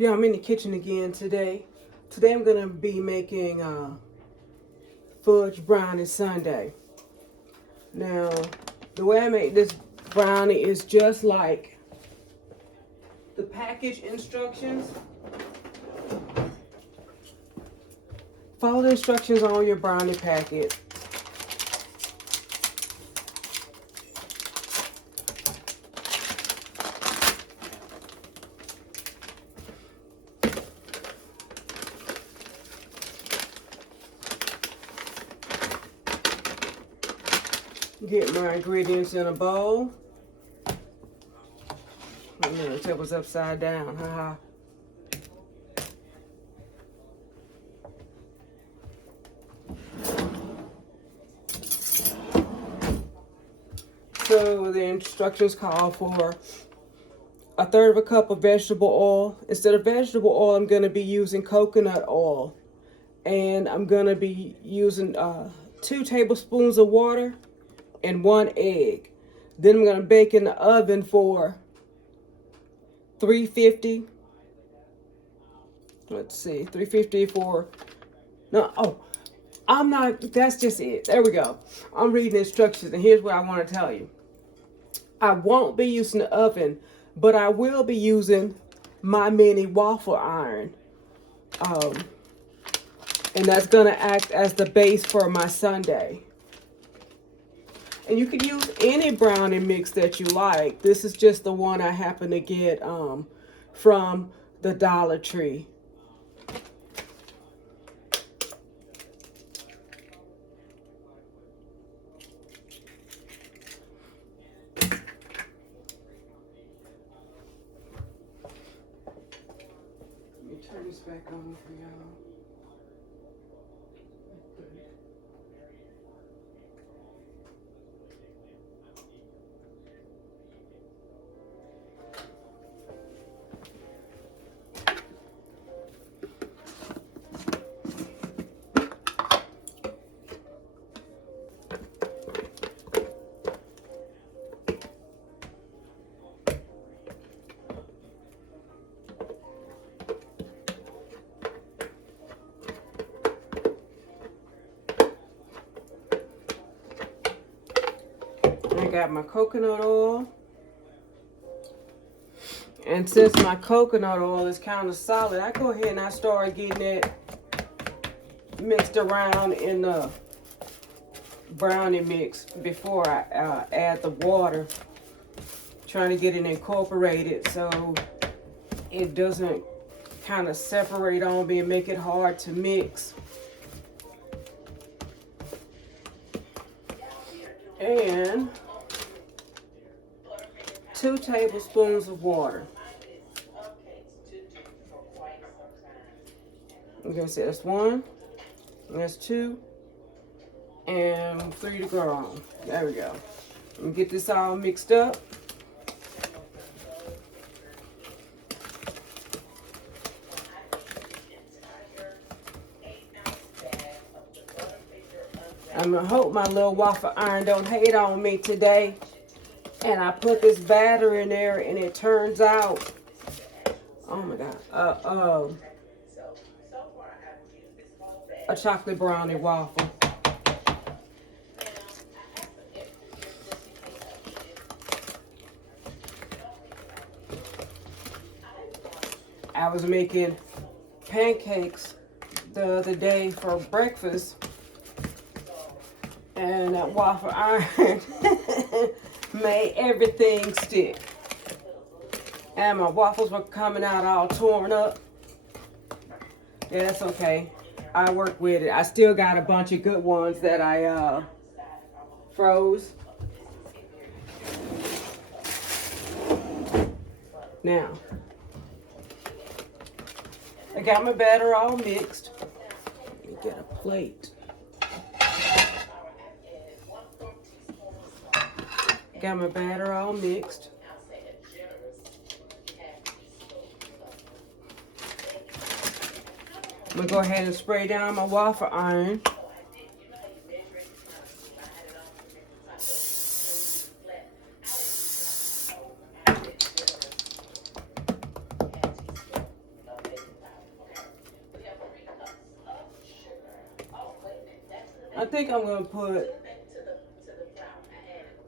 Yeah, I'm in the kitchen again today. Today I'm gonna be making fudge brownie sundae. Now, the way I make this brownie is just like the package instructions. Follow the instructions on your brownie packet. Get my ingredients in a bowl. Oh, no, the table's upside down. Haha. So the instructions call for a third of a cup of vegetable oil. Instead of vegetable oil, I'm going to be using coconut oil. And I'm going to be using 2 tablespoons of water and 1 egg. Then I'm going to bake in the oven for 350. Let's see, 350 for, no, oh, I'm not, that's just it. There we go. I'm reading the instructions, and here's what I want to tell you. I won't be using the oven, but I will be using my mini waffle iron. And that's going to act as the base for my sundae. And you can use any brownie mix that you like. This is just the one I happen to get from the Dollar Tree. Let me turn this back on for y'all. I got my coconut oil. And since my coconut oil is kind of solid, I go ahead and I start getting it mixed around in the brownie mix before I add the water. Trying to get it incorporated so it doesn't kind of separate on me and make it hard to mix. And 2 tablespoons of water. Okay, so that's 1, and that's 2, and 3 to go on. There we go. And get this all mixed up. I'm gonna hope my little waffle iron don't hate on me today. And I put this batter in there, and it turns out, oh my God, a chocolate brownie waffle. I was making pancakes the other day for breakfast, and that waffle iron made everything stick. And my waffles were coming out all torn up. Yeah, that's okay. I work with it. I still got a bunch of good ones that I froze. Now, I got my batter all mixed. Let me get a plate. Got my batter all mixed. I'm gonna go ahead and spray down my waffle iron. think I'm gonna put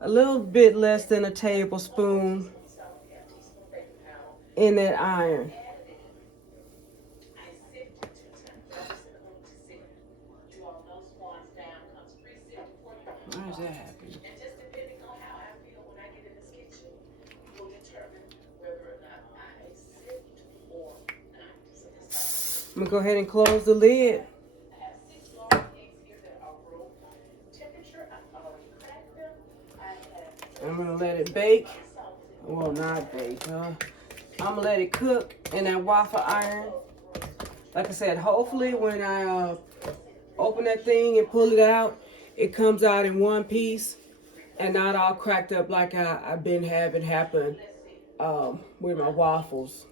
a little bit less than a tablespoon in that iron. Why is that happening? I'm gonna go ahead and close the lid. I'm gonna let it bake. Well, not bake, huh? I'm gonna let it cook in that waffle iron. Like I said, hopefully when I open that thing and pull it out, it comes out in one piece and not all cracked up like I've been having happen with my waffles.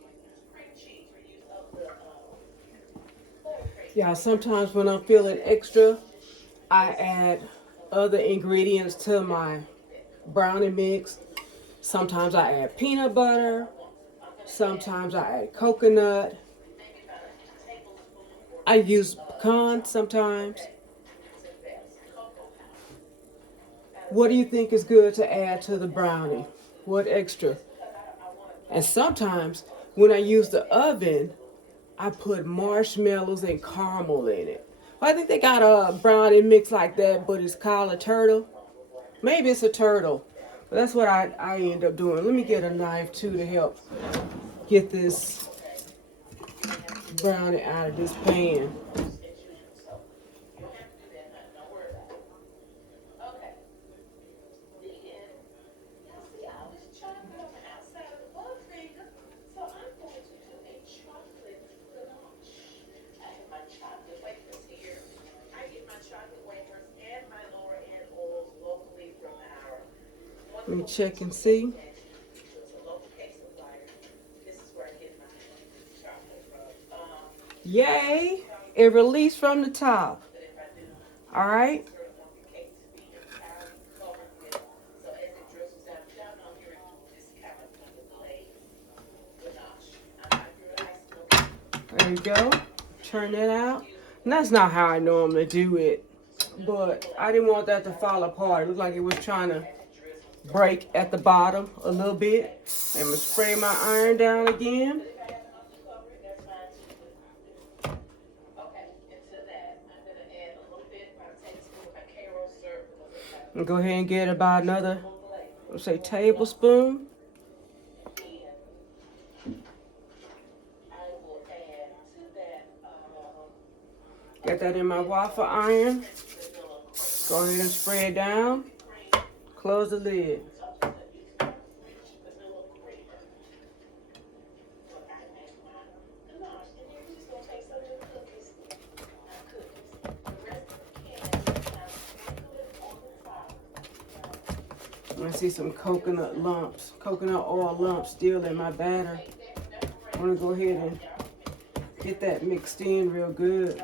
Yeah, sometimes when I'm feeling extra, I add other ingredients to my brownie mix. Sometimes I add peanut butter. Sometimes I add coconut. I use pecan sometimes. What do you think is good to add to the brownie? What extra? And sometimes when I use the oven, I put marshmallows and caramel in it. I think they got a brownie mix like that, but it's called a turtle. Maybe it's a turtle. But that's what I end up doing. Let me get a knife too to help get this brownie out of this pan. Let me check and see. Yay! It released from the top. All right. There you go. Turn that out. And that's not how I normally do it, but I didn't want that to fall apart. It looked like it was trying to break at the bottom a little bit. I'm gonna spray my iron down again. And go ahead and get about another, let's say, tablespoon. Get that in my waffle iron. Go ahead and spray it down. Close the lid. I see some coconut oil lumps still in my batter. I want to go ahead and get that mixed in real good.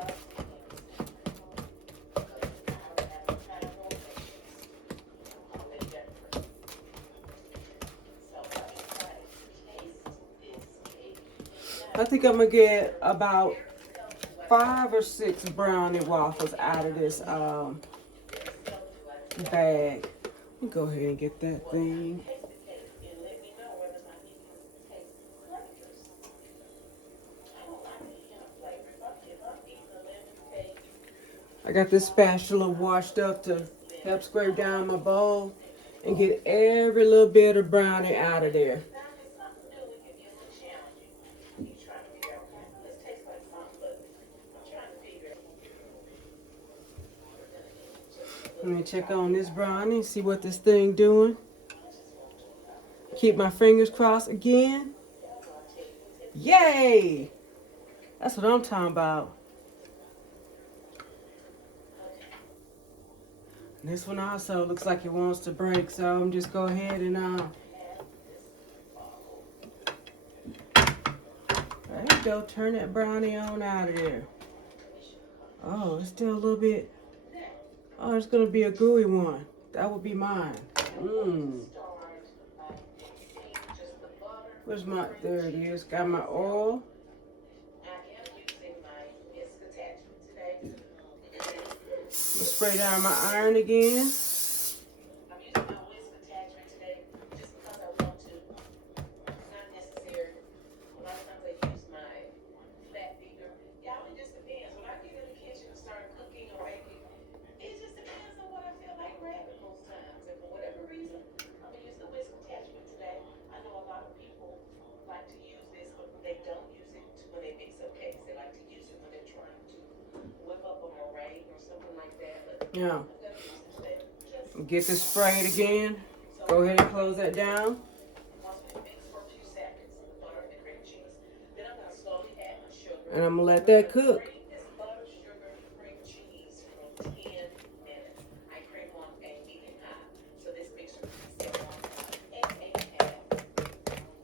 I think I'm going to get about 5 or 6 brownie waffles out of this bag. Let me go ahead and get that thing. I got this spatula washed up to help scrape down my bowl and get every little bit of brownie out of there. Let me check on this brownie, see what this thing doing. Keep my fingers crossed again. Yay! That's what I'm talking about. This one also looks like it wants to break, so I'm just go ahead and there you go, turn that brownie on out of there. Oh, it's still a little bit. Oh, it's gonna be a gooey one. That would be mine. Where's my, there it is. Got my oil. Spray down my iron again. Yeah. Get this sprayed again. Go ahead and close that down. And I'm gonna let that cook.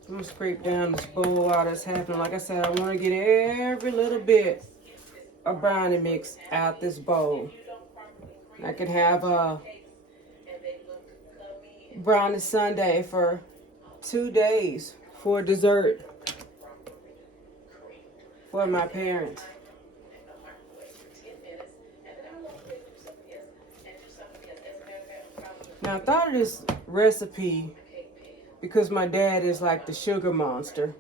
I'm gonna scrape down this bowl while that's happening. Like I said, I want to get every little bit of brownie mix out this bowl. I could have a brownie sundae for 2 days for dessert for my parents. Now I thought of this recipe because my dad is like the sugar monster.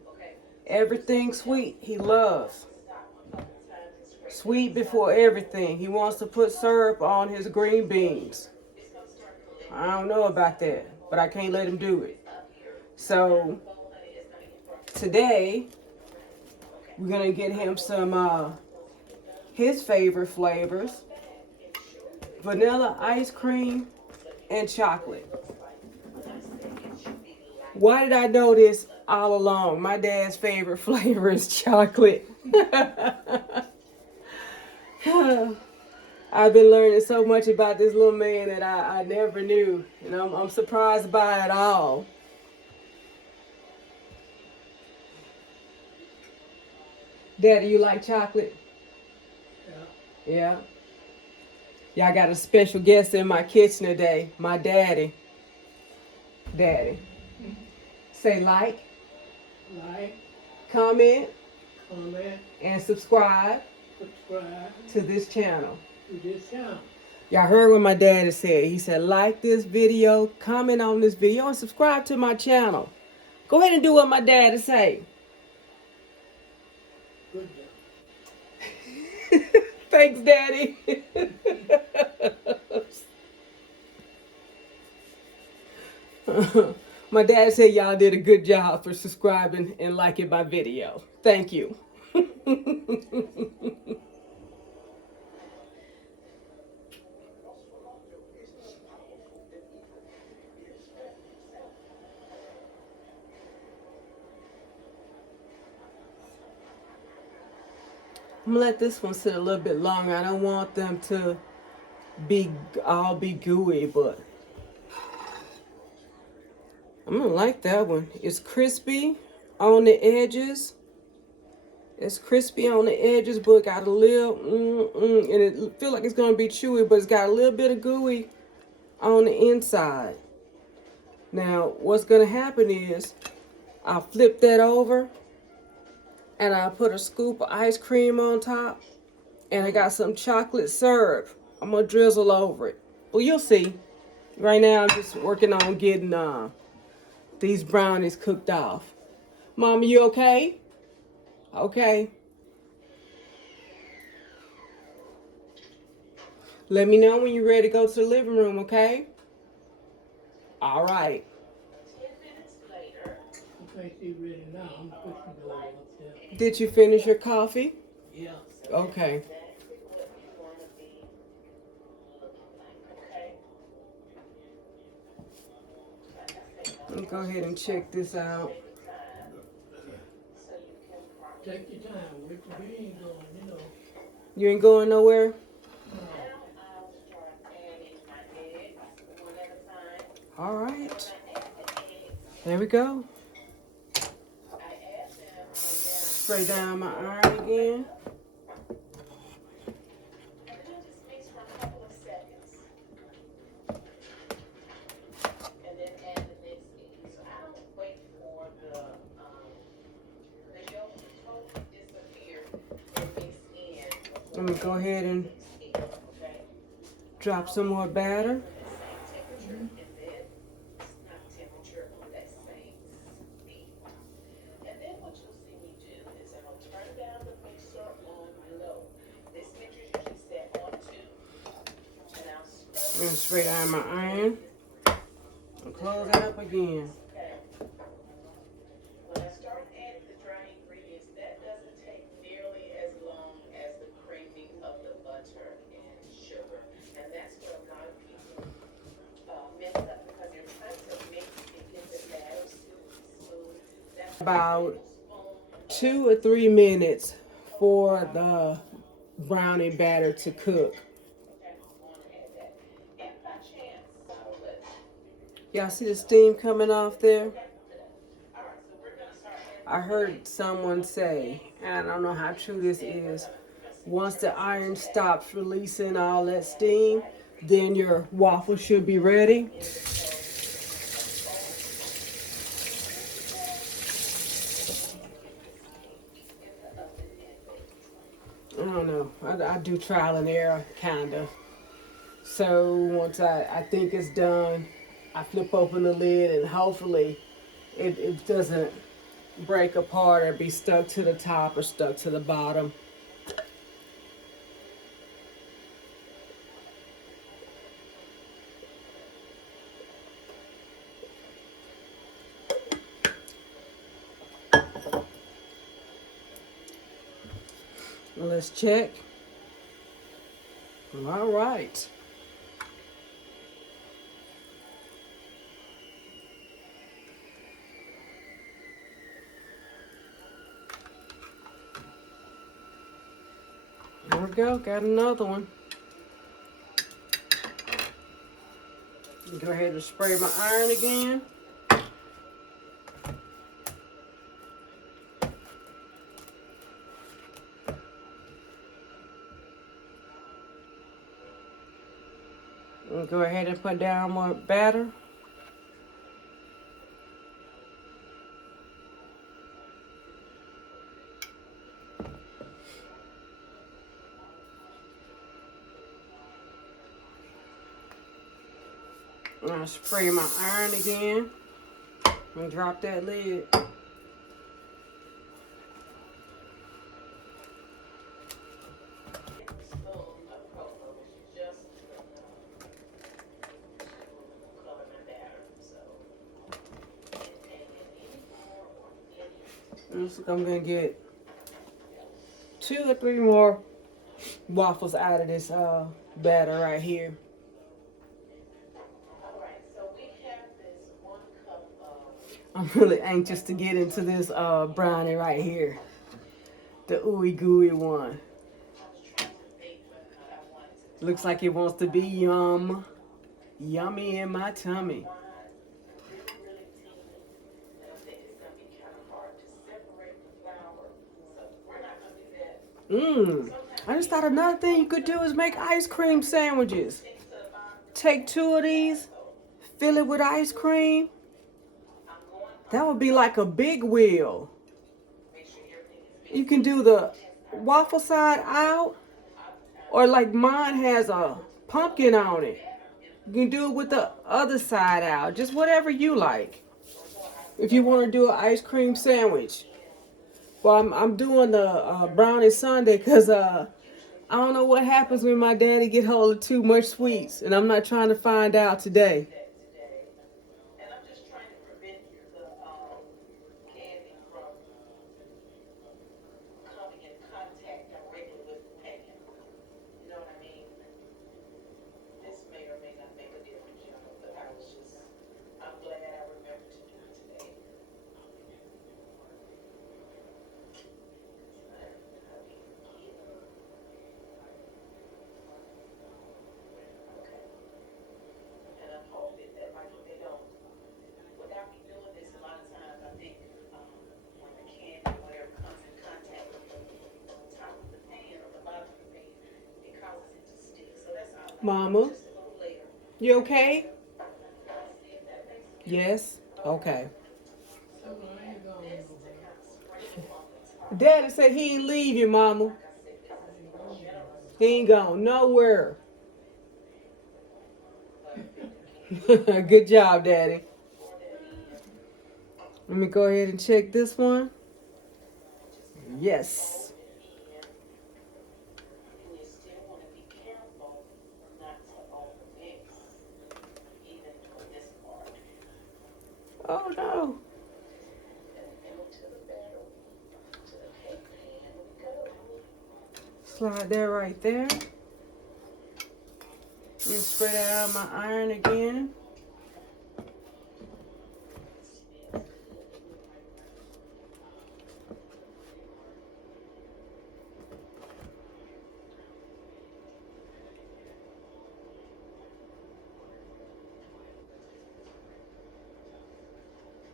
Everything sweet he loves. Sweet before everything. He wants to put syrup on his green beans. I don't know about that, but I can't let him do it. So today we're gonna get him some his favorite flavors: vanilla ice cream and chocolate. Why did I know this all along? My dad's favorite flavor is chocolate. I've been learning so much about this little man that I never knew. And I'm surprised by it all. Daddy, you like chocolate? Yeah. Yeah, I got a special guest in my kitchen today. My daddy. Daddy. Say like, comment, and subscribe to this channel. Y'all heard what my daddy said. He said, like this video, comment on this video, and subscribe to my channel. Go ahead and do what my daddy say. Good job. Thanks, Daddy. My dad said y'all did a good job for subscribing and liking my video. Thank you. I'm gonna let this one sit a little bit longer. I don't want them to be all be gooey, but I'm gonna like that one. It's crispy on the edges. It's crispy on the edges, but got a little, and it feel like it's gonna be chewy, but it's got a little bit of gooey on the inside. Now, what's gonna happen is I'll flip that over and I'll put a scoop of ice cream on top, and I got some chocolate syrup. I'm gonna drizzle over it. Well, you'll see. Right now, I'm just working on getting these brownies cooked off. Mama, you okay? Okay. Let me know when you're ready to go to the living room, okay? All right. 10 minutes later. Okay, she's ready now. I'm pushing the door up there. Did you finish your coffee? Yeah. Okay. Let me go ahead and check this out. Take your time. Where you ain't going, you know. You ain't going nowhere? All right. There we go. Spray down my iron again. I'm gonna go ahead and Drop some more batter. And straight out my iron. And close it up again. When I start adding the dry ingredients, that doesn't take nearly as long as the creaming of the butter and sugar. And that's where a lot of people mess up because they're trying to mix and get the batter smooth. That's About 2 or 3 minutes for the brownie batter to cook. Y'all see the steam coming off there? I heard someone say, and I don't know how true this is, once the iron stops releasing all that steam, then your waffle should be ready. I don't know. I do trial and error, kind of. So once I think it's done, I flip open the lid and hopefully it doesn't break apart or be stuck to the top or stuck to the bottom. Let's check. All right. There we go. Got another one. Go ahead and spray my iron again. And go ahead and put down more batter. And I'll spray my iron again and drop that lid. I'm gonna get 2 or 3 more waffles out of this batter right here. I'm really anxious to get into this brownie right here, the ooey gooey one. Looks like it wants to be yummy in my tummy. I just thought another thing you could do is make ice cream sandwiches. Take 2 of these, fill it with ice cream. That would be like a big wheel. You can do the waffle side out, or like mine has a pumpkin on it. You can do it with the other side out, just whatever you like. If you want to do an ice cream sandwich. Well, I'm doing the brownie sundae because I don't know what happens when my daddy get hold of too much sweets, and I'm not trying to find out today. Mama, you okay? Yes? Okay. Daddy said he ain't leave you, Mama. He ain't gone nowhere. Good job, Daddy. Let me go ahead and check this one. Yes. And you still want to be careful not to overmix, even for this part. Oh no. And go to the batter, to the cake pan, we go. Slide that right there. And spread that out of my iron again.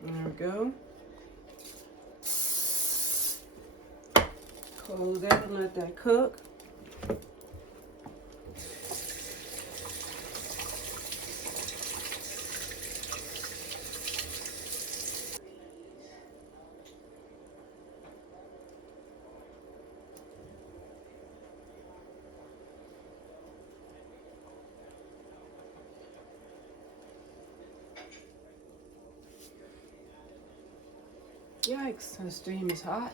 There we go. Close that and let that cook. Yikes, the steam is hot.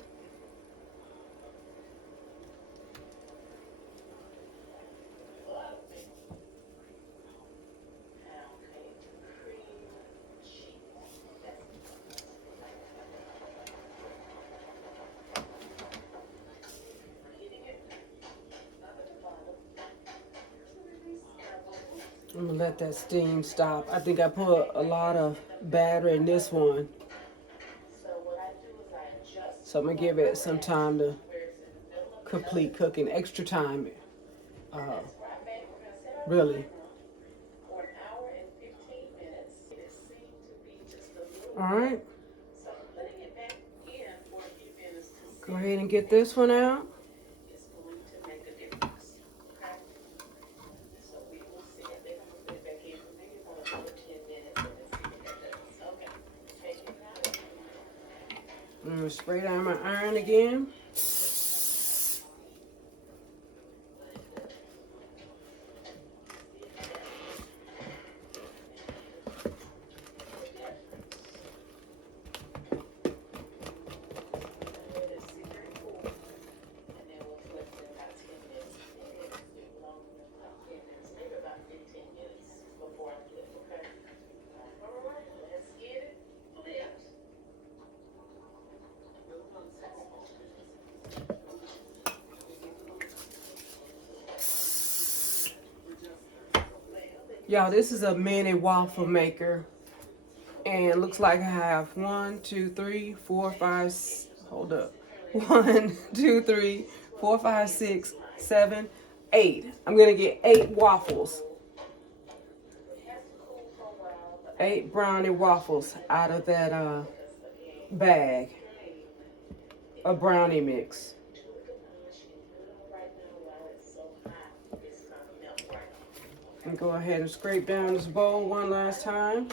I'm gonna let that steam stop. I think I put a lot of batter in this one. So I'm gonna give it some time to complete cooking, extra time. Really. All right. Go ahead and get this one out. I'm gonna spray down my iron again. Y'all, this is a mini waffle maker. And it looks like I have 1, 2, 3, 4, 5, hold up. 1, 2, 3, 4, 5, 6, 7, 8. I'm gonna get 8 waffles. 8 brownie waffles out of that bag of brownie mix. And go ahead and scrape down this bowl one last time.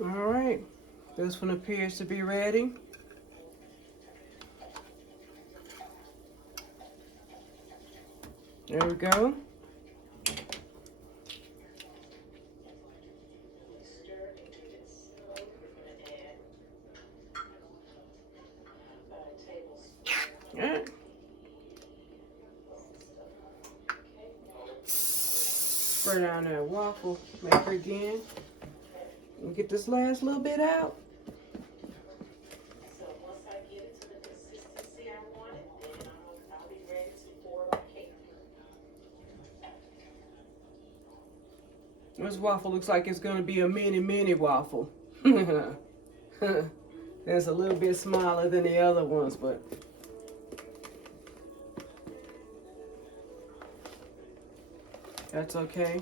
All right, this one appears to be ready. There we go. Yeah. Spray down that waffle maker again. And get this last little bit out. So once I get it to the consistency I want it, then I'll be ready to pour it on cake. This waffle looks like it's going to be a mini waffle. It's a little bit smaller than the other ones, but that's okay.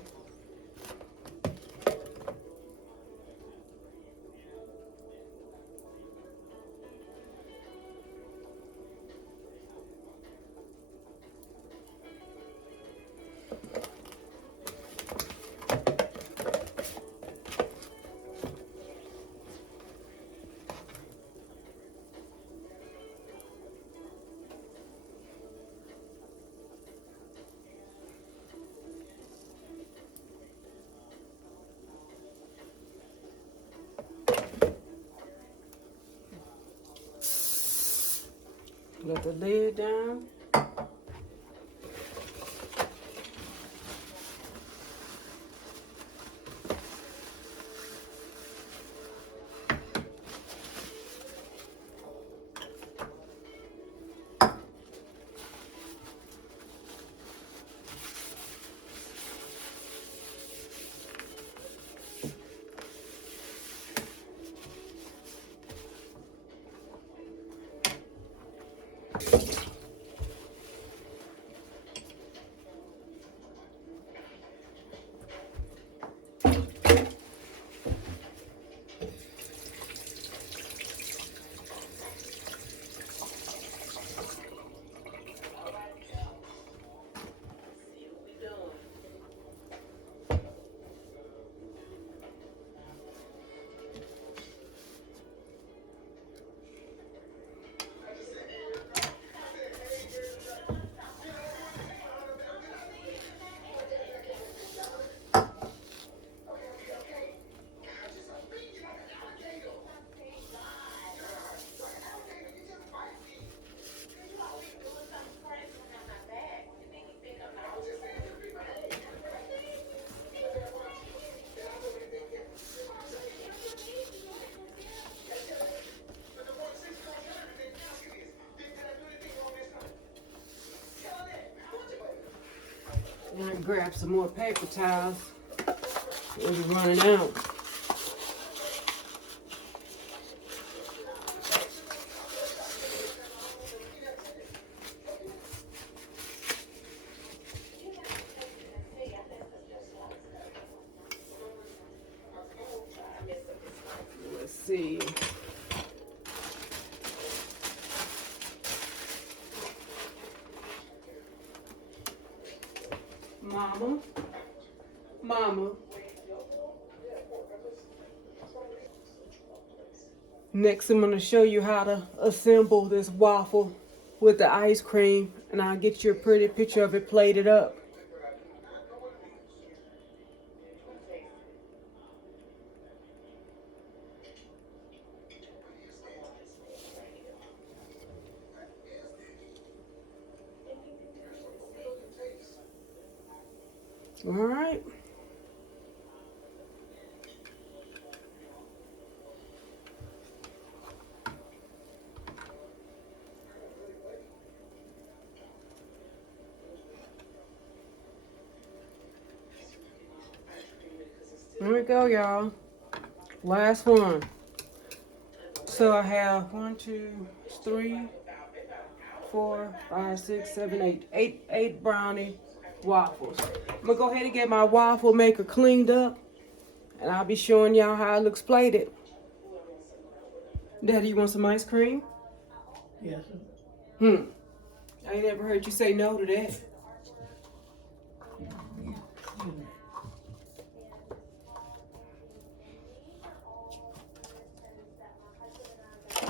Let the lid down. And I grab some more paper towels. We're running out. Let's see. Mama. Next, I'm going to show you how to assemble this waffle with the ice cream, and I'll get you a pretty picture of it plated up. All right. There we go, y'all. Last one. So I have 1, 2, 3, 4, 5, 6, 7, 8. Eight brownie waffles. I'm gonna go ahead and get my waffle maker cleaned up, and I'll be showing y'all how it looks plated. Daddy, you want some ice cream? Yes. I ain't never heard you say no to that.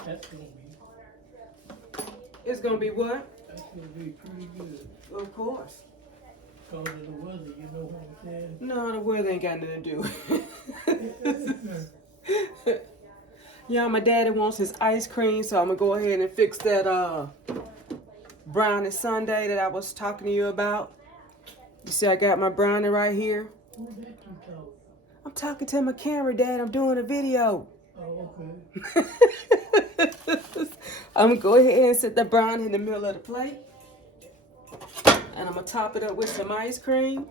That's gonna be. It's gonna be what? That's gonna be pretty good. Of course. Because of the weather, you know what I'm saying? No, the weather ain't got nothing to do. Yeah, my daddy wants his ice cream, so I'm gonna go ahead and fix that brownie sundae that I was talking to you about. You see I got my brownie right here. Who's that you talking? I'm talking to my camera, Dad. I'm doing a video. Oh, okay. I'm gonna go ahead and set the brownie in the middle of the plate. And I'm gonna top it up with some ice cream.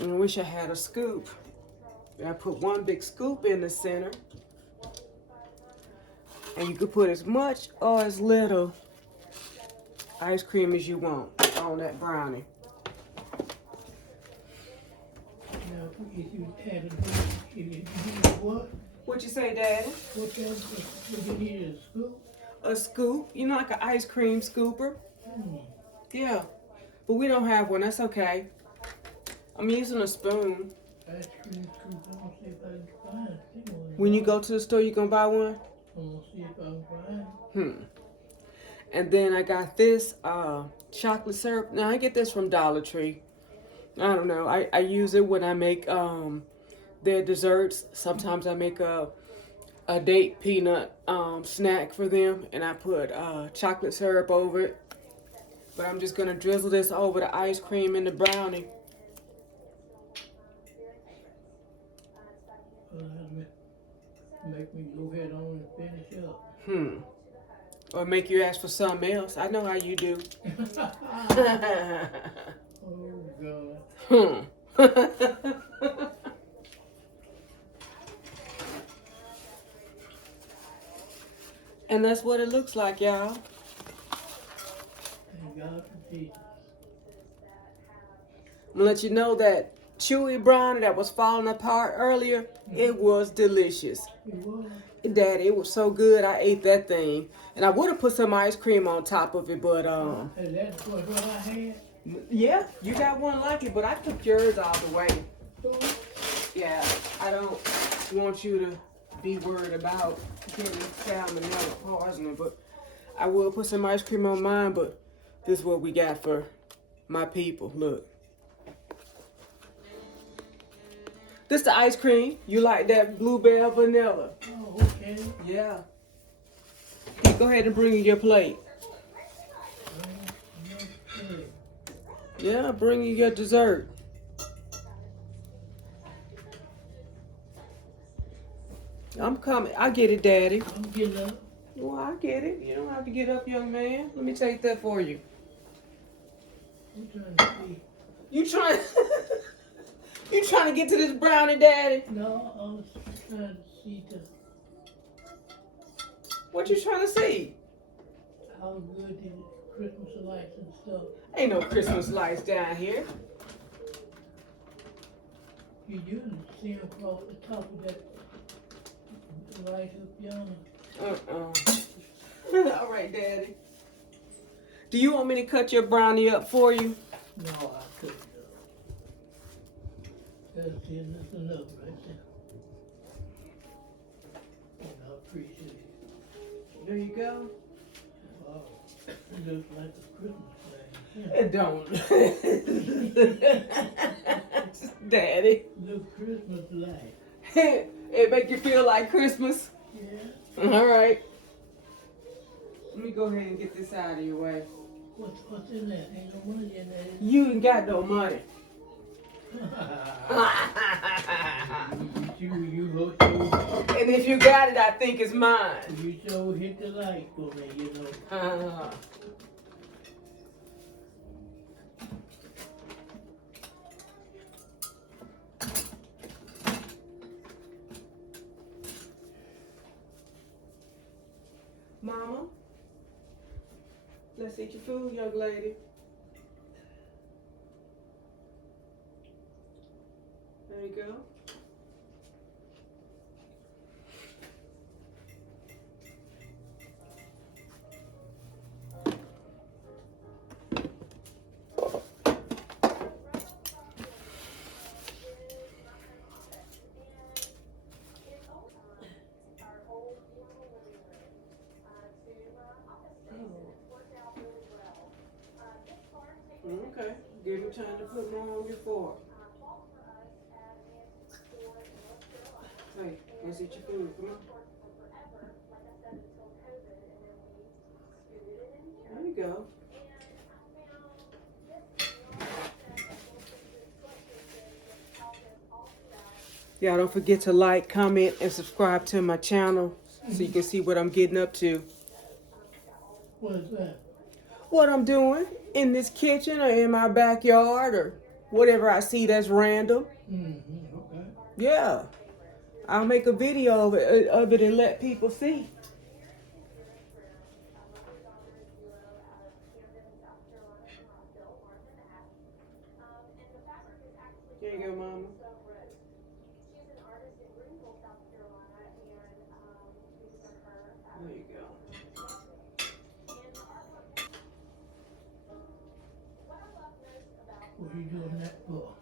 I wish I had a scoop. I put one big scoop in the center. And you could put as much or as little ice cream as you want on that brownie. Now, if you add if you need what? What you say, Daddy? What else? What you need is a scoop? A scoop, you know, like an ice cream scooper. Hmm. Yeah, but we don't have one. That's okay. I'm using a spoon. Ice cream scoop. I'm gonna see if I can find it. When you go to the store, you gonna buy one? I'm gonna see if I can find it. And then I got this chocolate syrup. Now I get this from Dollar Tree. I don't know. I use it when I make their desserts. Sometimes I make a date peanut snack for them, and I put chocolate syrup over it. But I'm just gonna drizzle this over the ice cream and the brownie. Make me go ahead on and finish up. Or make you ask for something else. I know how you do. Oh God. And that's what it looks like, y'all. Thank God for Jesus. I'm gonna let you know that chewy brownie that was falling apart earlier, it was delicious. It was. Daddy, it was so good. I ate that thing. And I would have put some ice cream on top of it, but Hey, that's what I had. yeah, you got one like it, but I took yours all the way. Yeah, I don't want you to be worried about getting salmonella poisoning, but I will put some ice cream on mine, but this is what we got for my people. Look. This the ice cream. You like that blueberry vanilla? Oh, okay. Yeah. Hey, go ahead and bring in your plate. Okay. Yeah, bring you your dessert. I'm coming. I get it, Daddy. I'm getting up. Well, I get it. You don't have to get up, young man. Let me take that for you. I'm trying to see. You trying? You trying to get to this brownie, Daddy? No, I was trying to see What you trying to see? how good the Christmas lights and stuff. Ain't no Christmas lights down here. You usually see them across the top of that light up yonder. All right, Daddy. Do you want me to cut your brownie up for you? No, I couldn't. That's enough right there. And I appreciate it. There you go. Wow, it looks like a Christmas thing. It don't. Daddy. Little Christmas light. It make you feel like Christmas? Yeah. All right. Let me go ahead and get this out of your way. What's in there? Ain't no money in there. You ain't got no money. you hope so. And if you got it, I think it's mine. You so hit the light for me, you know. Mama, let's eat your food, young lady. There you go. Okay, give you time to put more on your fork. Hey, let's eat your food, come on. There you go. Y'all don't forget to like, comment, and subscribe to my channel so you can see what I'm getting up to. What is that? What I'm doing in this kitchen or in my backyard or whatever I see that's random. Okay. Yeah. I'll make a video of it and let people see. Here you go, Mama. There you go. What are you doing that for?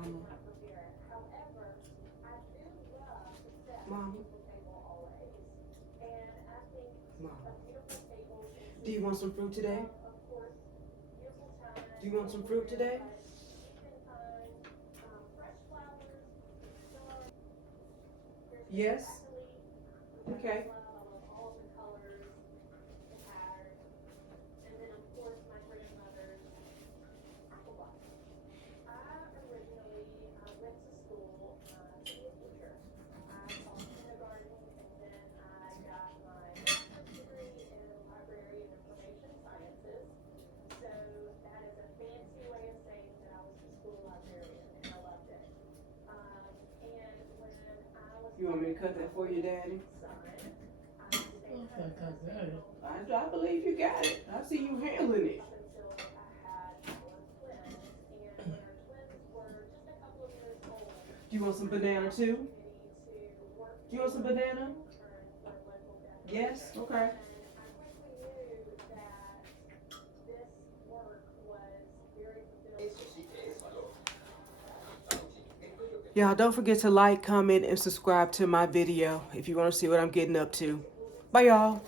Mama. However, I do love the set Mama. table always. And I think Mama. a beautiful table is, Do you want some fruit today? of course, beautiful time. Do you want some fruit today? You can find fresh flowers, stars. Yes. Okay. I love all of the colors, the patterns, and then of course my grandmother's apple box. I originally went to school to be a teacher. I taught kindergarten, and then I got my master's degree in library and information sciences. So that is a fancy way of saying that I was a school librarian, and I loved it. And when I was You want me to cut that for you, Daddy? I believe you got it. I see you handling it. Do you want some banana too? Do you want some banana? Yes? Okay. Y'all don't forget to like, comment, and subscribe to my video if you want to see what I'm getting up to. Bye, y'all.